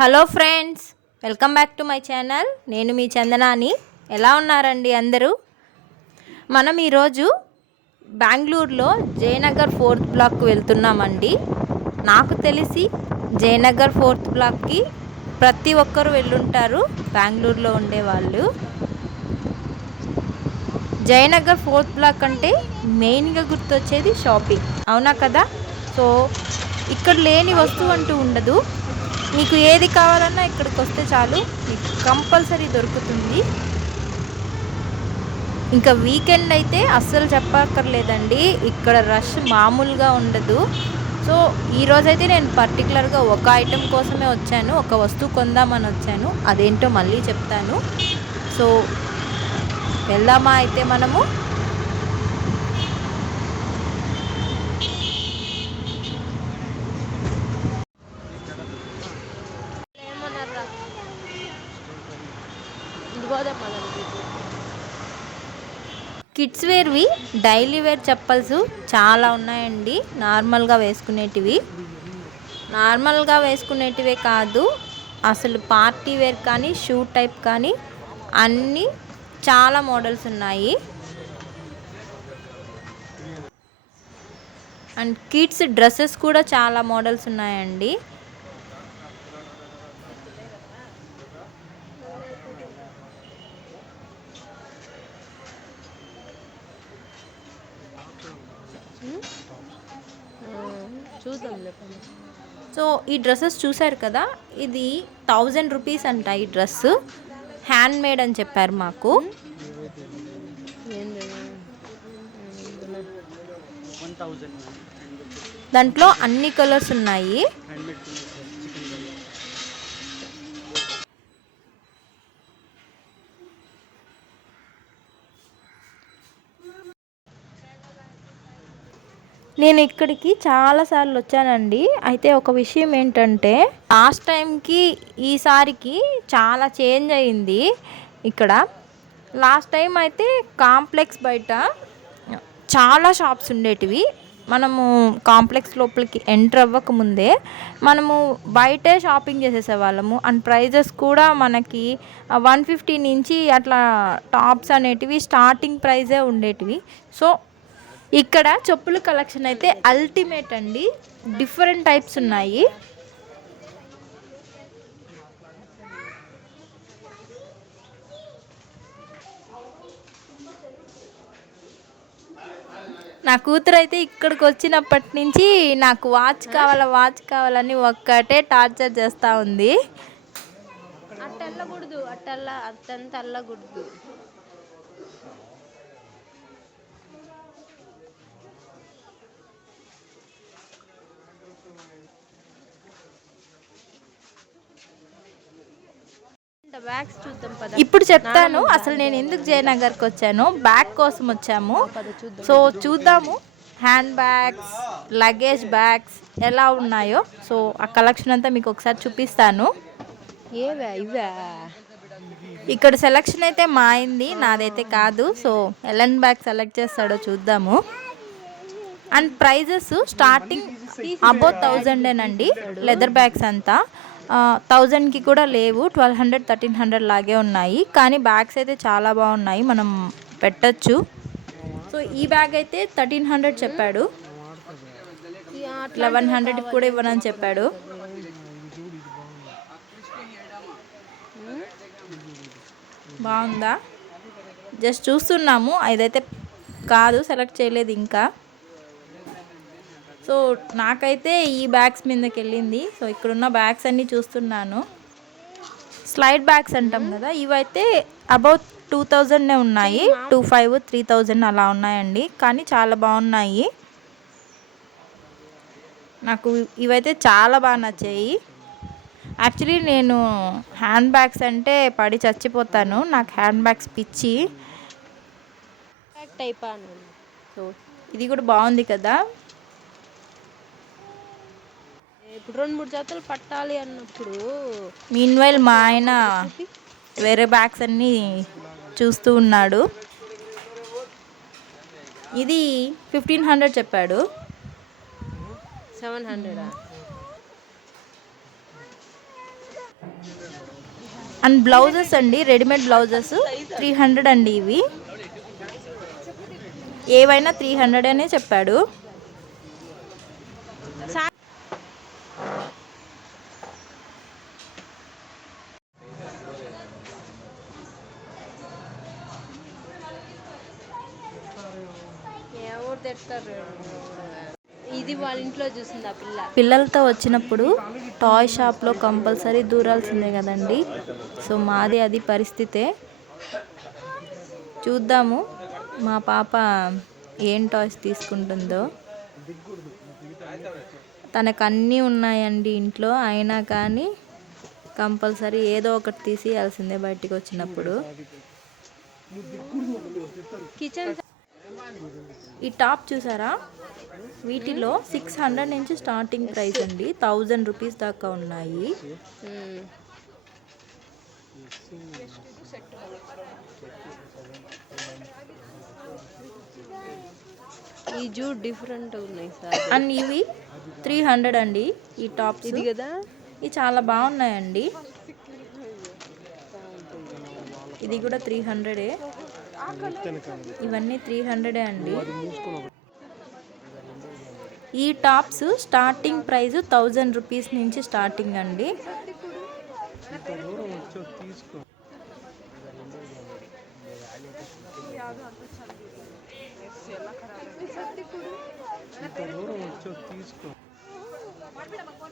Hello friends, welcome back to my channel. నేను మీ చందనాని. ఎలా ఉన్నారండి అందరూ? మనం ఈరోజు బెంగళూరులో జయనగర్ 4th బ్లాక్కి వెళ్తున్నామండి. నాకు తెలిసి జయనగర్ 4th బ్లాక్కి ప్రతి ఒక్కరు వెళ్ళుంటారు బెంగళూరులో ఉండేవాళ్ళు. జయనగర్ 4th బ్లాక్ అంటే మెయిన్గా గుర్తొచ్చేది షాపింగ్, అవునా కదా? సో ఇక్కడ లేని వస్తువు అంటూ ఉండదు. మీకు ఏది కావాలన్నా ఇక్కడికి వస్తే చాలు, మీకు కంపల్సరీ దొరుకుతుంది. ఇంకా వీకెండ్ అయితే అస్సలు చెప్పక్కర్లేదండి, ఇక్కడ రష్ మామూలుగా ఉండదు. సో ఈరోజైతే నేను పర్టికులర్గా ఒక ఐటెం కోసమే వచ్చాను, ఒక వస్తువు కొందామని వచ్చాను. అదేంటో మళ్ళీ చెప్తాను. సో వెళ్దామా అయితే మనము? కిడ్స్ వేర్వి డైలీ వేర్ చెప్పల్స్ చాలా ఉన్నాయండి. నార్మల్గా వేసుకునేటివే కాదు, అసలు పార్టీ వేర్ కానీ షూ టైప్ కానీ అన్నీ చాలా మోడల్స్ ఉన్నాయి. అండ్ కిడ్స్ డ్రెస్సెస్ కూడా చాలా మోడల్స్ ఉన్నాయండి. సో ఈ డ్రెస్సెస్ చూసారు కదా, ఇది 1000 రూపీస్ అంట. ఈ డ్రెస్ హ్యాండ్ మేడ్ అని చెప్పారు మాకు. దాంట్లో అన్ని కలర్స్ ఉన్నాయి. నేను ఇక్కడికి చాలాసార్లు వచ్చానండి. అయితే ఒక విషయం ఏంటంటే, లాస్ట్ టైంకి ఈసారికి చాలా చేంజ్ అయింది ఇక్కడ. లాస్ట్ టైం అయితే కాంప్లెక్స్ బయట చాలా షాప్స్ ఉండేటివి. మనము కాంప్లెక్స్ లోపలికి ఎంటర్ అవ్వకముందే మనము బయటే షాపింగ్ చేసేసేవాళ్ళము. అండ్ ప్రైజెస్ కూడా మనకి 150 నుంచి అట్లా టాప్స్ అనేటివి స్టార్టింగ్ ప్రైజే ఉండేటివి. సో ఇక్కడ చెప్పుల కలెక్షన్ అయితే అల్టిమేట్ అండి. డిఫరెంట్ టైప్స్ ఉన్నాయి. నా కూతురు అయితే ఇక్కడికి వచ్చినప్పటి నుంచి నాకు వాచ్ కావాలని ఒక్కటే టార్చర్ చేస్తూ ఉంది. అట్టెళ్ళకూడదు, అట్టంత అల్లకూడదు. ఇప్పుడు చెప్తాను అసలు నేను ఎందుకు జయనగర్కి వచ్చాను. బ్యాగ్ కోసం వచ్చాము. సో చూద్దాము హ్యాండ్ బ్యాగ్స్, లగేజ్ బ్యాగ్స్ ఎలా ఉన్నాయో. సో ఆ కలెక్షన్ అంతా మీకు ఒకసారి చూపిస్తాను. ఇక్కడ సెలెక్షన్ అయితే మా అయింది, నాదైతే కాదు. సో ఎలాంటి బ్యాగ్ సెలెక్ట్ చేస్తాడో చూద్దాము. అండ్ ప్రైజెస్ స్టార్టింగ్ అబౌట్ 1000 అండి. లెదర్ బ్యాగ్స్ అంతా 1000కి కూడా లేవు, 1200 1300 లాగే ఉన్నాయి. కానీ బ్యాగ్స్ అయితే చాలా బాగున్నాయి, మనం పెట్టచ్చు. సో ఈ బ్యాగ్ అయితే 1300 చెప్పాడు, 1100 కూడా ఇవ్వనని చెప్పాడు. బాగుందా? జస్ట్ చూస్తున్నాము, ఇదైతే కాదు, సెలెక్ట్ చేయలేదు ఇంకా. సో నాకైతే ఈ బ్యాగ్స్ మీదకి వెళ్ళింది. సో ఇక్కడున్న బ్యాగ్స్ అన్నీ చూస్తున్నాను. స్లైడ్ బ్యాగ్స్ అంటాం కదా, ఇవైతే అబౌట్ 2000 ఉన్నాయి. 2500 3000 అలా ఉన్నాయండి. కానీ చాలా బాగున్నాయి, నాకు ఇవైతే చాలా బాగా నచ్చాయి. యాక్చువల్లీ నేను హ్యాండ్ బ్యాగ్స్ అంటే పడి చచ్చిపోతాను, నాకు హ్యాండ్ బ్యాగ్స్ పిచ్చి. సో ఇది కూడా బాగుంది కదా. ఇప్పుడు 2-3 జతలు పట్టాలి అన్నప్పుడు మీన్వైల్ మా ఆయన వేరే బ్యాగ్స్ అన్నీ చూస్తూ ఉన్నాడు. ఇది 1500 చెప్పాడు. 700 అండ్ బ్లౌజెస్ అండి, రెడీమేడ్ బ్లౌజెస్ 300 అండి. ఇవి ఏవైనా 300 అనే చెప్పాడు. ఎవరు తెస్తారు? ఇది వాళ్ళ ఇంట్లో చూసింది ఆ పిల్ల. పిల్లలతో వచ్చినప్పుడు టాయ్ షాప్లో కంపల్సరీ దూరాల్సిందే కదండి. సో మాది అది పరిస్థితే. చూద్దాము మా పాప ఏం టాయ్స్ తీసుకుంటుందో. తనకు అన్నీ ఉన్నాయండి ఇంట్లో, అయినా కానీ కంపల్సరీ ఏదో ఒకటి తీసేయాల్సిందే బయటికి వచ్చినప్పుడు. కిచెన్ ఈ టాప్ చూసారా, వీటిలో 600 నుంచి స్టార్టింగ్ ప్రైస్ అండి. 1000 రూపీస్ దాకా ఉన్నాయి. ఈ జూట్ డిఫరెంట్ ఉన్నాయి సార్. అండ్ ఇవి 300 అండి. ఈ టాప్స్ ఇది కదా, ఇవి చాలా బాగున్నాయండి. ఇది కూడా 300. ఇవన్నీ 300 అండి. ఈ టాప్స్ స్టార్టింగ్ ప్రైస్ 1000 రూపీస్ నుంచి స్టార్టింగ్ అండి.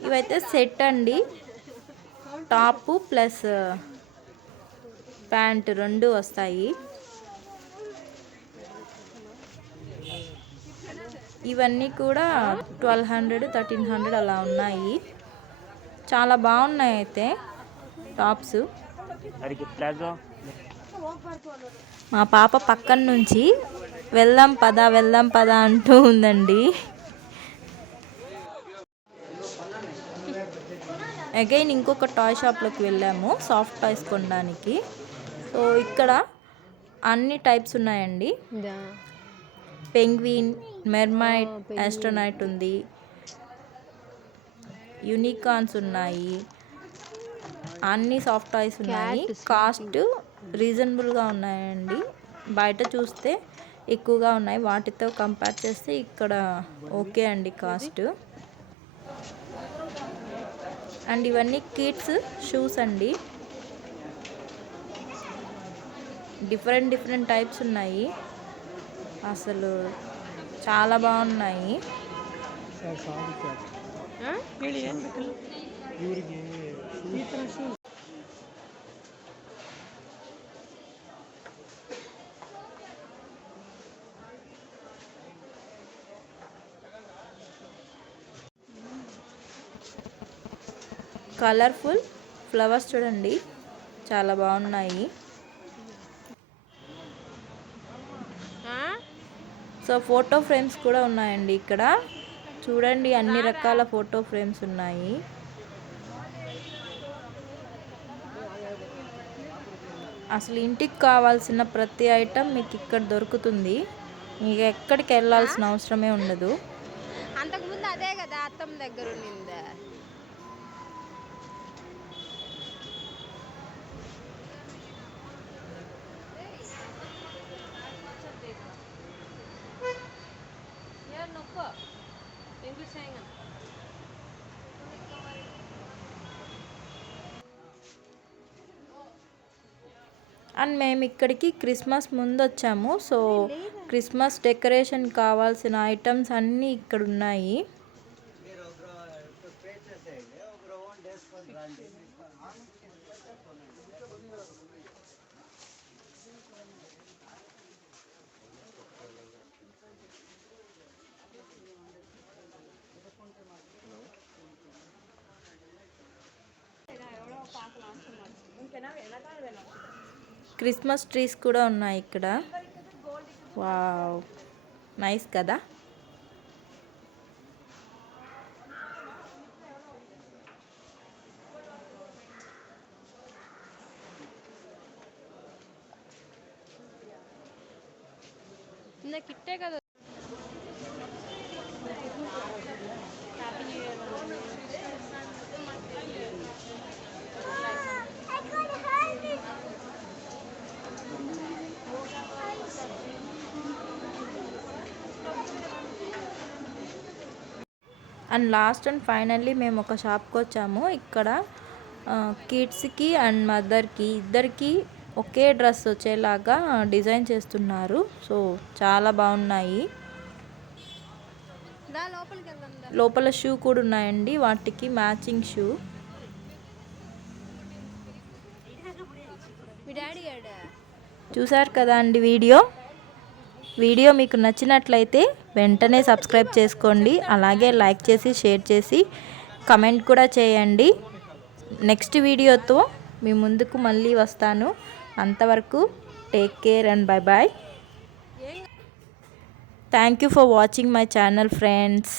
ఇవైతే సెట్ అండి, టాప్ ప్లస్ ప్యాంట్ 2 వస్తాయి. ఇవన్నీ కూడా 1200, 1300 అలా ఉన్నాయి. చాలా బాగున్నాయి అయితే టాప్స్. మా పాప పక్కన నుంచి వెళ్దాం పద అంటూ ఉందండి. అగైన్ ఇంకొక టాయ్ షాప్లోకి వెళ్ళాము సాఫ్ట్ టాయ్స్ కొనడానికి. సో ఇక్కడ అన్ని టైప్స్ ఉన్నాయండి. పెంగ్విన్, మెర్మైడ్, ఆస్ట్రోనైట్ ఉంది, యూనికార్న్స్ ఉన్నాయి, అన్ని సాఫ్ట్ టాయ్స్ ఉన్నాయి. కాస్ట్ రీజనబుల్గా ఉన్నాయండి. బయట చూస్తే ఎక్కువగా ఉన్నాయి, వాటితో కంపేర్ చేస్తే ఇక్కడ ఓకే అండి కాస్ట్. అండ్ ఇవన్నీ కిడ్స్ షూస్ అండి. డిఫరెంట్ టైప్స్ ఉన్నాయి, అసలు చాలా బాగున్నాయి. కలర్ఫుల్ ఫ్లవర్స్ చూడండి, చాలా బాగున్నాయి. సో ఫోటో ఫ్రేమ్స్ కూడా ఉన్నాయండి ఇక్కడ. చూడండి, అన్ని రకాల ఫోటో ఫ్రేమ్స్ ఉన్నాయి. అసలు ఇంటికి కావాల్సిన ప్రతి ఐటెం మీకు ఇక్కడ దొరుకుతుంది. మీకు ఎక్కడికి వెళ్ళాల్సిన అవసరమే ఉండదు. అంతకుముందు అదే కదా అత్తమ్మ దగ్గర ఉన్నిందా. అండ్ మేము ఇక్కడికి క్రిస్మస్ ముందు వచ్చాము. సో క్రిస్మస్ డెకరేషన్ కావాల్సిన ఐటమ్స్ అన్నీ ఇక్కడ ఉన్నాయి. క్రిస్మస్ ట్రీస్ కూడా ఉన్నాయి ఇక్కడ. వావ్, నైస్ కదా. కిట్టే కదా. అండ్ లాస్ట్ అండ్ ఫైనల్లీ మేము ఒక షాప్కి వచ్చాము. ఇక్కడ కిడ్స్కి అండ్ మదర్కి ఇద్దరికి ఒకే డ్రెస్ వచ్చేలాగా డిజైన్ చేస్తున్నారు. సో చాలా బాగున్నాయి. లోపల షూ కూడా ఉన్నాయండి, వాటికి మ్యాచింగ్ షూ. చూసారు కదా అండి వీడియో మీకు నచ్చినట్లయితే వెంటనే సబ్స్క్రైబ్ చేసుకోండి. అలాగే లైక్ చేసి షేర్ చేసి కమెంట్ కూడా చేయండి. నెక్స్ట్ వీడియోతో మీ ముందుకు మళ్ళీ వస్తాను. అంతవరకు take care and bye bye. Thank you for watching my channel friends.